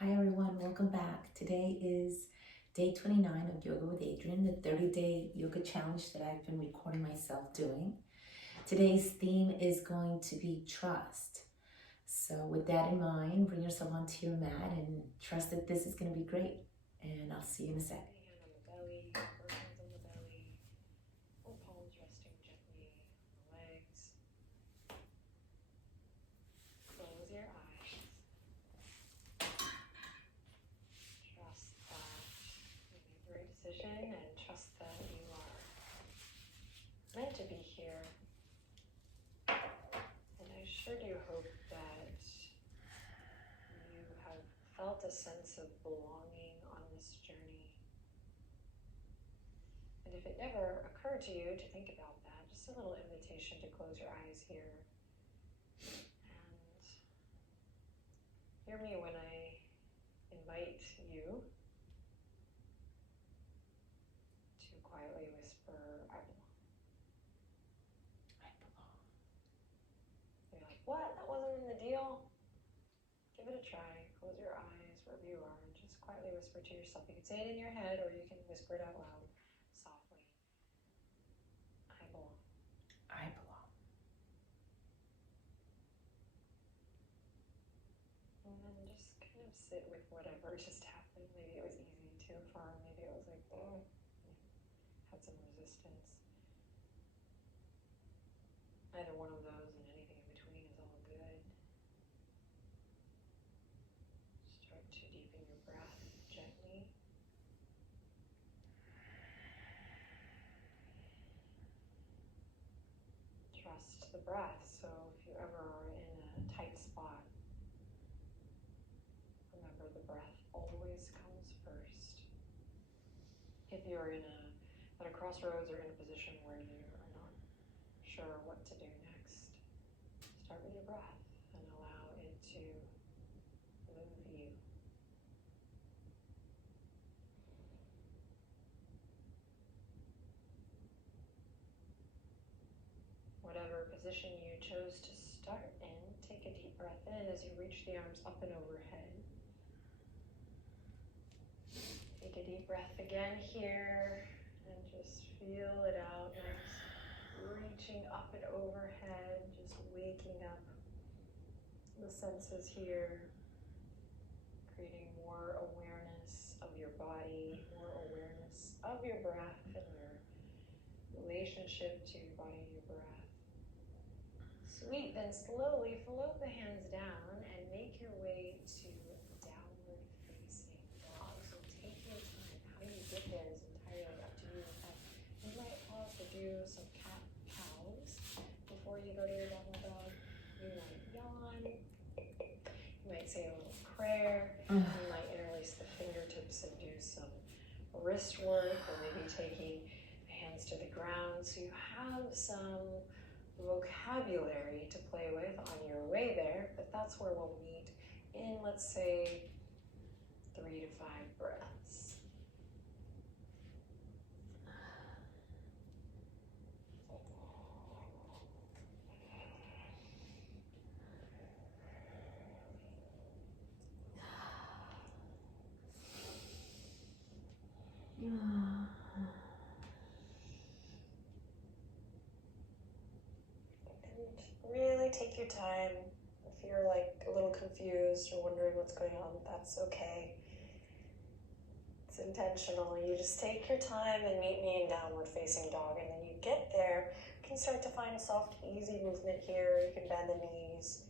Hi everyone, welcome back. Today is day 29 of Yoga with Adriene, the 30-day yoga challenge that I've been recording myself doing. Today's theme is going to be trust. So with that in mind, bring yourself onto your mat and trust that this is going to be great. And I'll see you in a second. Hand on the belly, or hands on the belly, or palms resting gently on the legs. Close your eyes. Trust that you made the right decision and trust that you are meant to be here. And I sure do hope that you have felt a sense of belonging on this journey. And if it never occurred to you to think about that, just a little invitation to close your eyes here. And hear me when I invite you to quietly whisper, I belong. I belong. You're like, what? That wasn't in the deal? Give it a try. Close your eyes wherever you are and just quietly whisper to yourself. You can say it in your head or you can whisper it out loud, softly. I belong. I belong. And then just kind of sit with whatever just happened. Maybe it was easy to affirm. Maybe it was like, oh, had some resistance. Either one of those and anything in between is all good. Start to deepen your breath gently. Trust the breath. So if you ever are in a tight spot, remember the breath always comes first. If you're at a crossroads or in a position where you are not sure what to do next, start with your breath and allow it to move you. Whatever position you chose to start in, take a deep breath in as you reach the arms up and overhead. Take a deep breath again here and just feel it out. Nice. Reaching up and overhead, just waking up the senses here, creating more awareness of your body, more awareness of your breath and your relationship to your body and your breath. Sweet, then slowly float the hands down and make your way to downward facing dog. So take your time. How you get there is entirely up to you. In fact, you might pause to do some cat cows before you go to your downward dog. You might yawn. You might say a little prayer. You might interlace the fingertips and do some wrist work, or maybe taking the hands to the ground. So you have some vocabulary to play with on your way there, but that's where we'll meet in, let's say, 3 to 5 breaths. Really take your time. If you're like a little confused or wondering what's going on, that's okay. It's intentional. You just take your time and meet me in downward facing dog, and then you get there. You can start to find soft, easy movement here. You can bend the knees,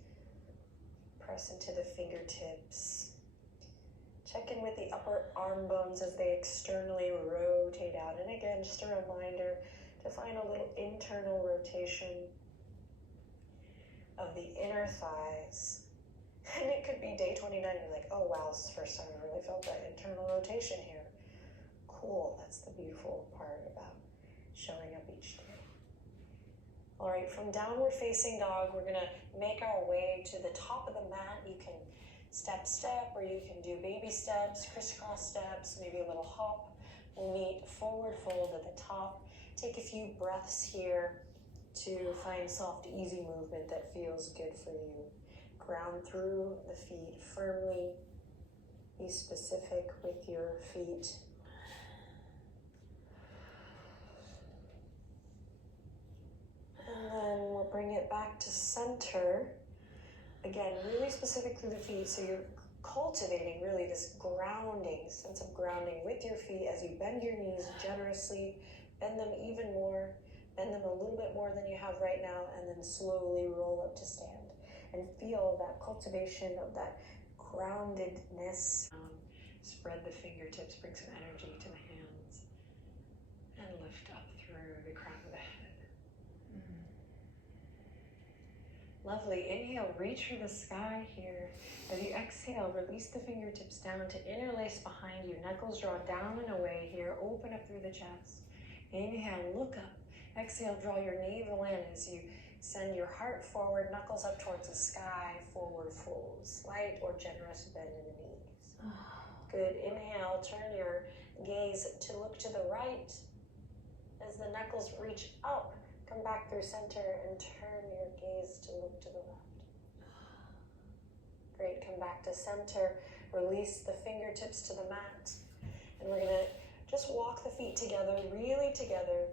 press into the fingertips. Check in with the upper arm bones as they externally rotate out. And again, just a reminder to find a little internal rotation of the inner thighs. And it could be day 29, you're like, oh wow, this is the first time I really felt that internal rotation here. Cool, that's the beautiful part about showing up each day. All right, from downward facing dog, we're gonna make our way to the top of the mat. You can step, or you can do baby steps, crisscross steps, maybe a little hop. We'll meet forward fold at the top. Take a few breaths here to find soft, easy movement that feels good for you. Ground through the feet firmly. Be specific with your feet. And then we'll bring it back to center. Again, really specific through the feet, so you're cultivating really this grounding, sense of grounding with your feet as you bend your knees generously, bend them even more, bend them a little bit more than you have right now, and then slowly roll up to stand. And feel that cultivation of that groundedness. Spread the fingertips, bring some energy to the hands, and lift up through the crown of the head. Lovely. Inhale, reach for the sky here. As you exhale, release the fingertips down to interlace behind you. Knuckles draw down and away here. Open up through the chest. Inhale, look up. Exhale, draw your navel in as you send your heart forward, knuckles up towards the sky, forward fold. Slight or generous bend in the knees. Good. Inhale, turn your gaze to look to the right. As the knuckles reach up, come back through center and turn your gaze to look to the left. Great, come back to center. Release the fingertips to the mat. And we're gonna just walk the feet together, really together.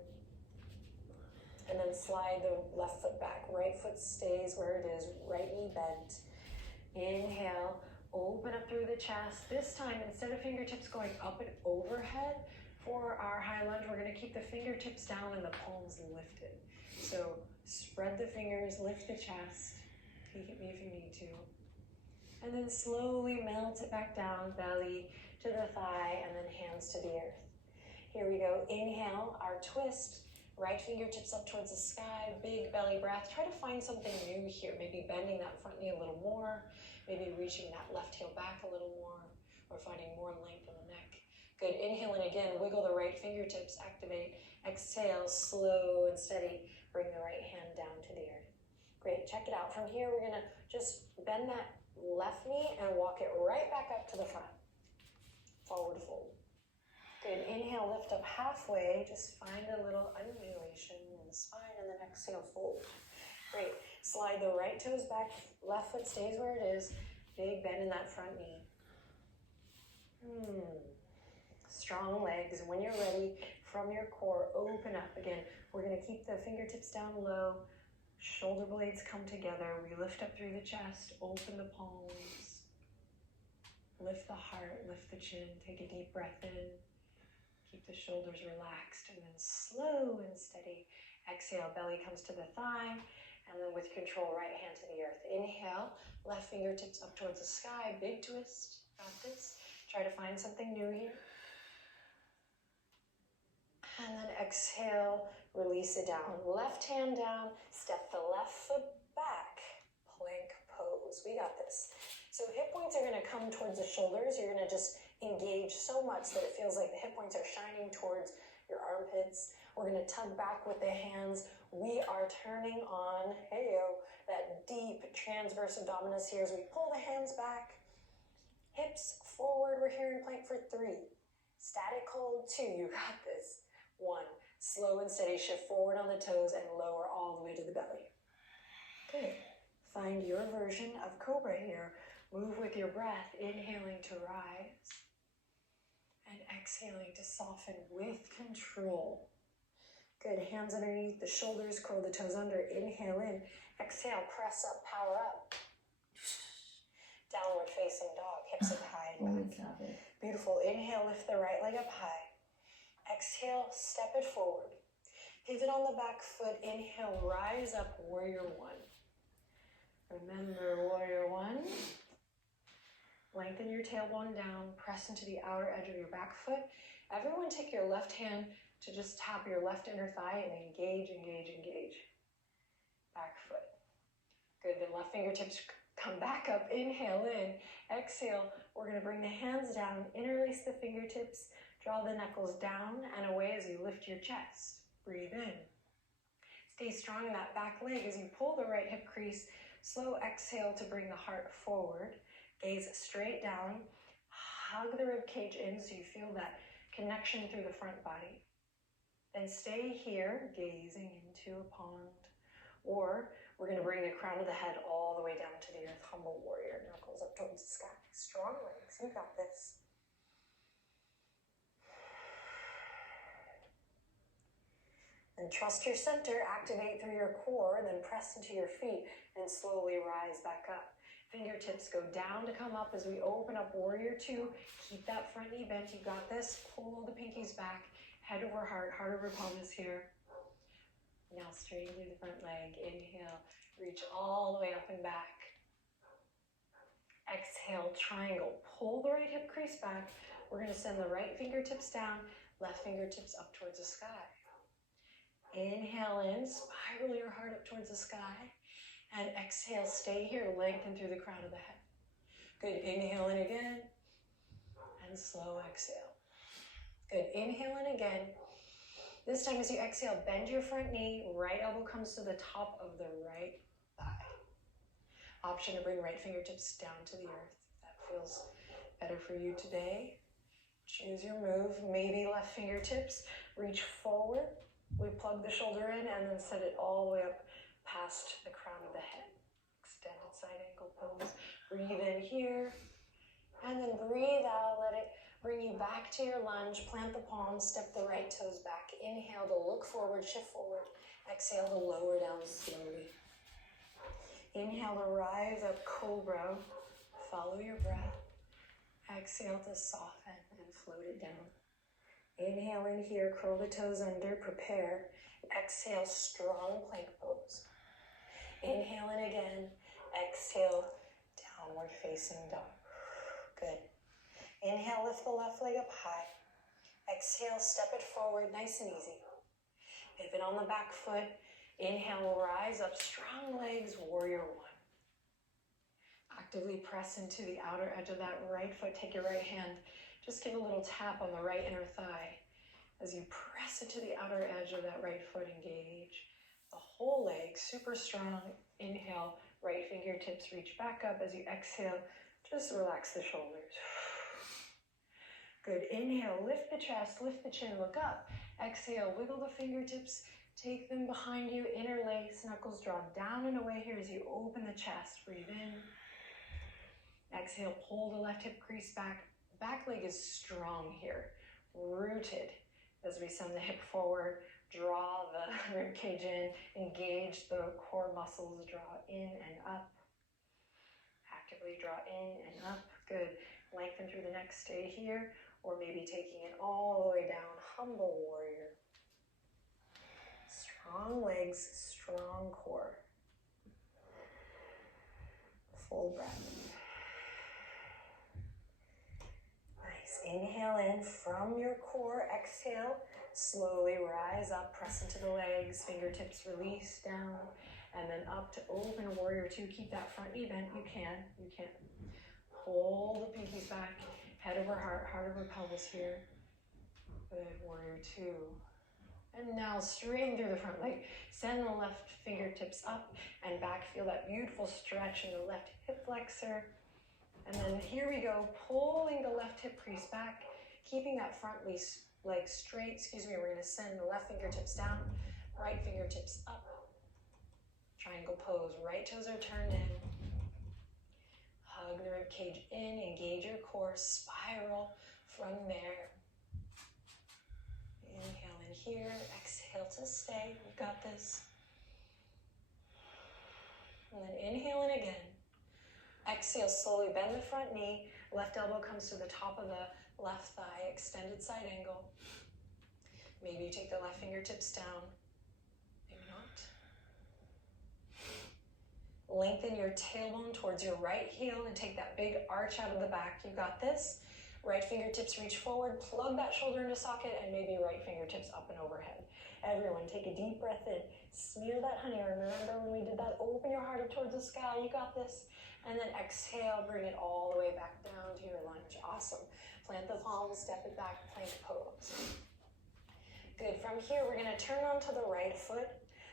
And then slide the left foot back. Right foot stays where it is, right knee bent. Inhale, open up through the chest. This time, instead of fingertips going up and overhead, for our high lunge, we're gonna keep the fingertips down and the palms lifted. So spread the fingers, lift the chest, peek at me if you need to. And then slowly melt it back down, belly to the thigh, and then hands to the earth. Here we go, inhale, our twist, right fingertips up towards the sky, big belly breath. Try to find something new here, maybe bending that front knee a little more, maybe reaching that left heel back a little more, or finding more length in the neck. Good, inhale in again, wiggle the right fingertips, activate. Exhale, slow and steady, bring the right hand down to the earth. Great, check it out. From here, we're gonna just bend that left knee and walk it right back up to the front. Forward fold. Good, inhale, lift up halfway, just find a little undulation in the spine, and then exhale, fold. Great, slide the right toes back, left foot stays where it is, big bend in that front knee. Strong legs. When you're ready, from your core, open up. Again, we're gonna keep the fingertips down low, shoulder blades come together, we lift up through the chest, open the palms, lift the heart, lift the chin, take a deep breath in, keep the shoulders relaxed, and then slow and steady, exhale, belly comes to the thigh, and then with control, right hand to the earth. Inhale, left fingertips up towards the sky, big twist, got this. Try to find something new here. And then exhale, release it down. Left hand down, step the left foot back, plank pose. We got this. So hip points are gonna come towards the shoulders. You're gonna just engage so much that it feels like the hip points are shining towards your armpits. We're gonna tug back with the hands. We are turning on, hey-o, that deep transverse abdominis here as we pull the hands back. Hips forward, we're here in plank for 3. Static hold, 2, you got this. 1, slow and steady, shift forward on the toes and lower all the way to the belly. Good. Find your version of cobra here. Move with your breath, inhaling to rise and exhaling to soften with control. Good, hands underneath the shoulders, curl the toes under, inhale in, exhale, press up, power up. Downward facing dog, hips up high and back. Beautiful, inhale, lift the right leg up high. Exhale, step it forward. Pivot on the back foot, inhale, rise up, warrior 1. Remember, warrior 1. Lengthen your tailbone down, press into the outer edge of your back foot. Everyone take your left hand to just tap your left inner thigh and engage, engage, engage. Back foot. Good, then left fingertips come back up, inhale in, exhale. We're gonna bring the hands down, interlace the fingertips, draw the knuckles down and away as you lift your chest. Breathe in. Stay strong in that back leg as you pull the right hip crease. Slow exhale to bring the heart forward. Gaze straight down. Hug the rib cage in so you feel that connection through the front body. Then stay here, gazing into a pond. Or We're going to bring the crown of the head all the way down to the earth. Humble warrior. Knuckles up towards the sky. Strong legs. You got this. And trust your center. Activate through your core. Then press into your feet and slowly rise back up. Fingertips go down to come up as we open up warrior two. Keep that front knee bent. You got this. Pull the pinkies back. Head over heart. Heart over pelvis here. Now straighten through the front leg. Inhale. Reach all the way up and back. Exhale, triangle. Pull the right hip crease back. We're going to send the right fingertips down. Left fingertips up towards the sky. Inhale in. Spiral your heart up towards the sky. And exhale, stay here. Lengthen through the crown of the head. Good. Inhale in again. And slow exhale. Good. Inhale in again. This time as you exhale, bend your front knee. Right elbow comes to the top of the right thigh. Option to bring right fingertips down to the earth. If that feels better for you today. Choose your move. Maybe left fingertips. Reach forward. We plug the shoulder in and then set it all the way up past the crown of the head. Extended side ankle pose. Breathe in here. And then breathe out. Let it bring you back to your lunge. Plant the palms. Step the right toes back. Inhale to look forward. Shift forward. Exhale to lower down slowly. Inhale to rise up, cobra. Follow your breath. Exhale to soften and float it down. Inhale in here, curl the toes under, prepare. Exhale, strong plank pose. Inhale in again. Exhale, downward facing dog. Good. Inhale, lift the left leg up high. Exhale, step it forward, nice and easy. Pivot on the back foot. Inhale, rise up, strong legs, warrior one. Actively press into the outer edge of that right foot. Take your right hand. Just give a little tap on the right inner thigh. As you press into the outer edge of that right foot, engage the whole leg, super strong. Inhale, right fingertips reach back up. As you exhale, just relax the shoulders. Good. Inhale, lift the chest, lift the chin, look up. Exhale, wiggle the fingertips. Take them behind you, interlace, knuckles draw down and away here as you open the chest. Breathe in. Exhale, pull the left hip crease back. Back leg is strong here, rooted. As we send the hip forward, draw the rib cage in, engage the core muscles, draw in and up. Actively draw in and up. Good. Lengthen through the neck, stay here, or maybe taking it all the way down, humble warrior. Strong legs, strong core. Full breath. Nice. Inhale in from your core. Exhale. Slowly rise up. Press into the legs. Fingertips release down. And then up to open warrior two. Keep that front knee bent. You can. Hold the pinkies back. Head over heart. Heart over pelvis here. Good. Warrior two. And now straighten through the front leg. Send the left fingertips up and back. Feel that beautiful stretch in the left hip flexor. And then here we go, pulling the left hip crease back, keeping that front leg straight. We're going to send the left fingertips down, right fingertips up. Triangle pose, right toes are turned in. Hug the rib cage in, engage your core, spiral from there. Inhale in here, exhale to stay. You've got this. And then inhale in again. Exhale, slowly bend the front knee. Left elbow comes to the top of the left thigh, extended side angle. Maybe you take the left fingertips down. Maybe not. Lengthen your tailbone towards your right heel and take that big arch out of the back. You got this. Right fingertips reach forward, plug that shoulder into socket, and maybe right fingertips up and overhead. Everyone, take a deep breath in. Smear that honey. Remember when we did that? Open your heart up towards the sky. You got this. And then exhale, bring it all the way back down to your lunge. Awesome. Plant the palms, step it back, plank pose. Good. From here, we're going to turn onto the right foot.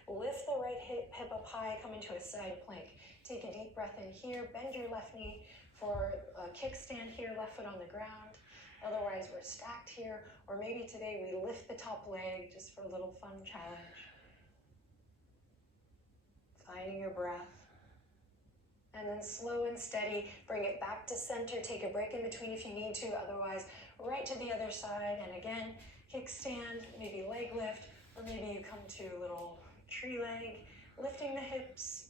Lift the right hip up high, come into a side plank. Take a deep breath in here. Bend your left knee for a kickstand here, left foot on the ground. Otherwise, we're stacked here. Or maybe today we lift the top leg just for a little fun challenge. Finding your breath. And then slow and steady, bring it back to center. Take a break in between if you need to, otherwise right to the other side. And again, kickstand, maybe leg lift, or maybe you come to a little tree leg, lifting the hips.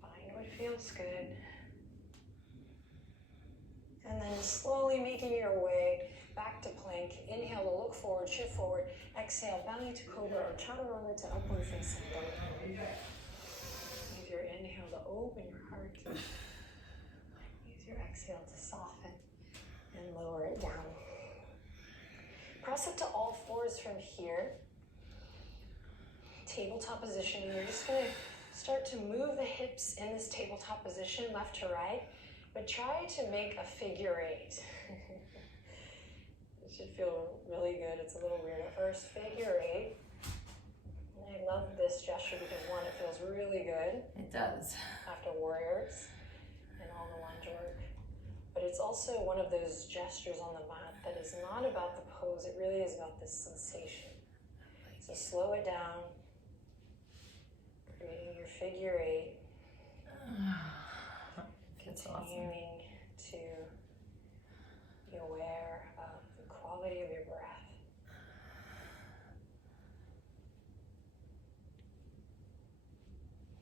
Find what feels good. And then slowly making your way back to plank. Inhale to look forward, shift forward. Exhale, belly to cobra or chaturanga to upward facing dog. Use your inhale to open your heart. Use your exhale to soften and lower it down. Press up to all fours from here. Tabletop position. You're just going to start to move the hips in this tabletop position, left to right, but try to make a figure eight. It should feel really good. It's a little weird at first. Figure eight. And I love this gesture because one, it feels really good. It does. After warriors and all the lunge work. But it's also one of those gestures on the mat that is not about the pose. It really is about this sensation. So slow it down. Creating your figure eight. That's Continuing to be aware of the quality of your breath.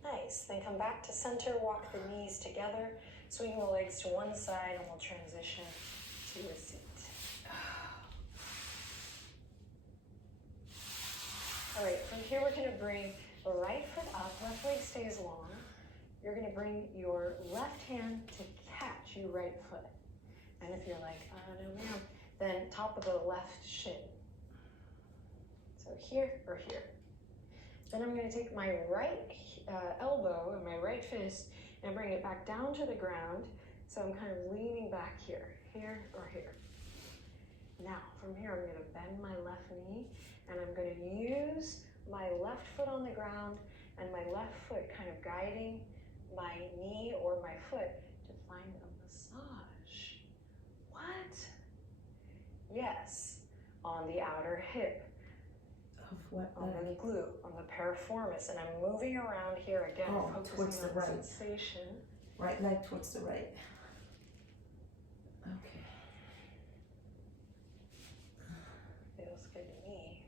Nice. Then come back to center, walk the knees together, swing the legs to one side, and we'll transition to a seat. All right, from here we're going to bring the right foot up, left leg stays long. You're going to bring your left hand to catch your right foot. And if you're like, I don't know, ma'am, then top of the left shin. So here or here. Then I'm going to take my right elbow and my right fist and bring it back down to the ground. So I'm kind of leaning back here or here. Now, from here, I'm going to bend my left knee and I'm going to use my left foot on the ground and my left foot kind of guiding my knee or my foot to find a massage. What? Yes, on the outer hip. Of what? On the glute, on the piriformis, and I'm moving around here again, towards focusing the on right. sensation. Right leg towards the right. Okay. Feels good to me.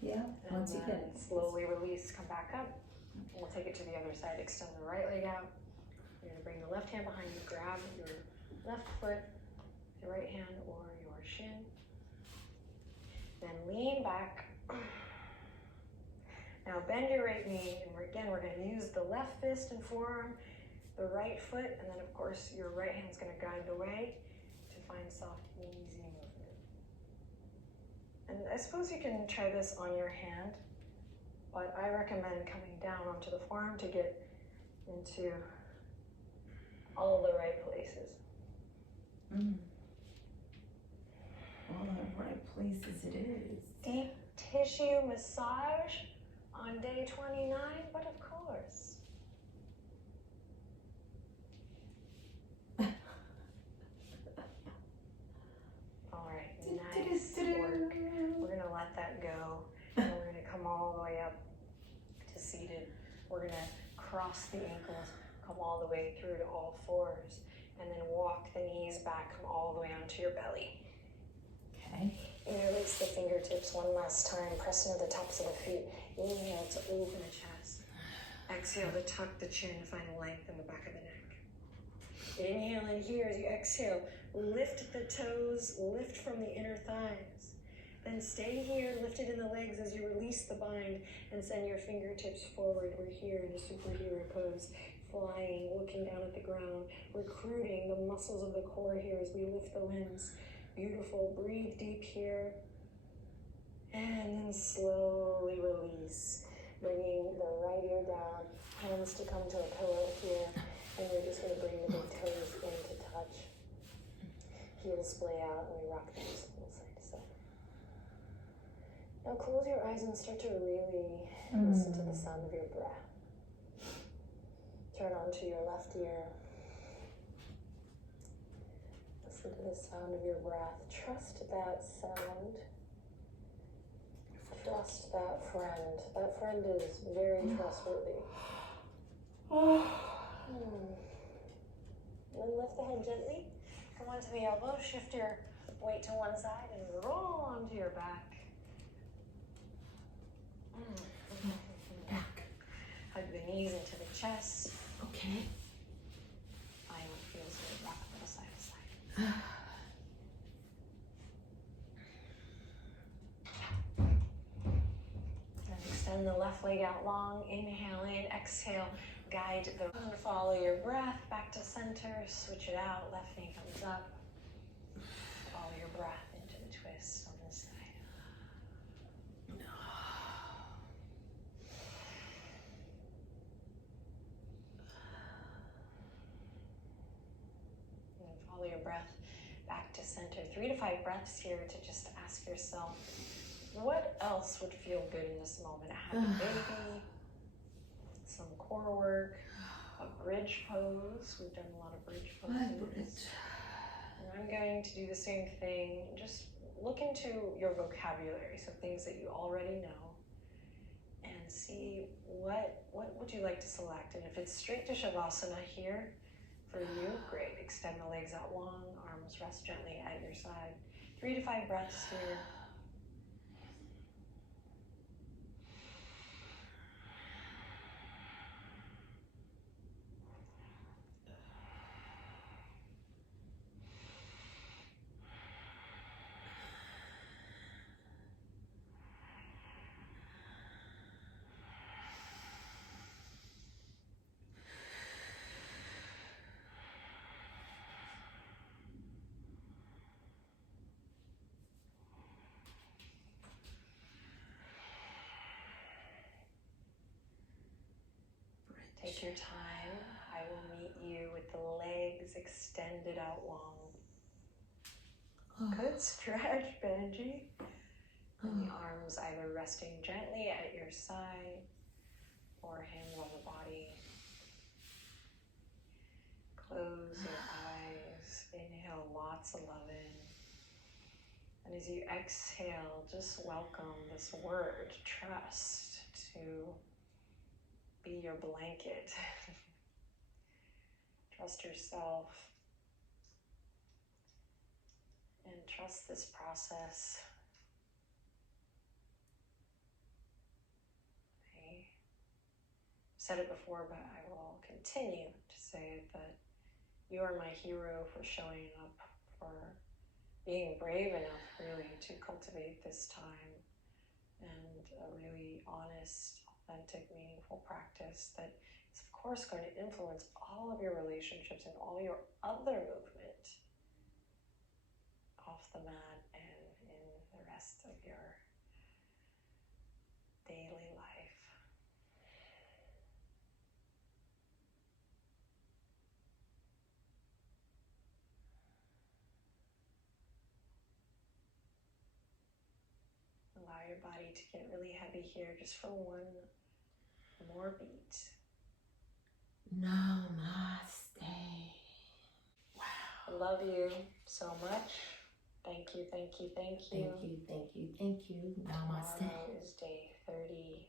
Yeah, And once you then get it. slowly release, come back up. We'll take it to the other side, extend the right leg out. You're gonna bring the left hand behind you, grab your left foot, your right hand or your shin. Then lean back. Now bend your right knee, and we're gonna use the left fist and forearm, the right foot, and then of course your right hand's gonna guide the way to find soft, easy movement. And I suppose you can try this on your hand, but I recommend coming down onto the forearm to get into all the right places. All the right places it is. Deep tissue massage on day 29, but of course. All right, nice work. We're gonna let that go, and we're gonna come all the way up to seated. We're gonna cross the ankles, come all the way through to all fours, and then walk the knees back, come all the way onto your belly. Okay. Interlace the fingertips one last time, press into the tops of the feet. Inhale to open the chest. Exhale to tuck the chin, find length in the back of the neck. Inhale in here as you exhale. Lift the toes, lift from the inner thighs. Then stay here, lifted in the legs as you release the bind and send your fingertips forward. We're here in a superhero pose, flying, looking down at the ground, recruiting the muscles of the core here as we lift the limbs. Beautiful, breathe deep here. And then slowly release, bringing the right ear down, hands to come to a pillow here, and you're just gonna bring the big toes into touch. Heels splay out, and we rock the hips a little side to side. Now close your eyes and start to really listen to the sound of your breath. Turn onto your left ear. Listen to the sound of your breath. Trust that sound. trust that friend. That friend is very trustworthy. And then lift the head gently. Come onto the elbow. Shift your weight to one side and roll onto your back. Back. Hug the knees into the chest. Okay. Find what feels good. Rock a little side to side. And extend the left leg out long. Inhale in. Exhale. Guide the and follow your breath back to center. Switch it out. Left knee comes up. Follow your breath into the twist on this side. And follow your breath back to center. 3 to 5 breaths here to just ask yourself, what else would feel good in this moment? A happy baby, some core work, a bridge pose. We've done a lot of bridge poses. And I'm going to do the same thing. Just look into your vocabulary, so things that you already know, and see what would you like to select. And if it's straight to Shavasana here for you, great. Extend the legs out long, arms rest gently at your side. 3 to 5 breaths here. Take your time. I will meet you with the legs extended out long. Good stretch, Benji. And the arms either resting gently at your side or hands on the body. Close your eyes. Inhale lots of love in. And as you exhale, just welcome this word, trust, to be your blanket. Trust yourself and trust this process. I've said it before, but I will continue to say it, that you are my hero for showing up, for being brave enough really to cultivate this time and a really honest, authentic, meaningful practice that is of course going to influence all of your relationships and all your other movement off the mat and in the rest of your daily life. Allow your body to get really heavy here just for one more beat. Namaste. Wow. I love you so much. Thank you, thank you, thank you. Thank you, thank you, thank you. Namaste. Tomorrow is day 30.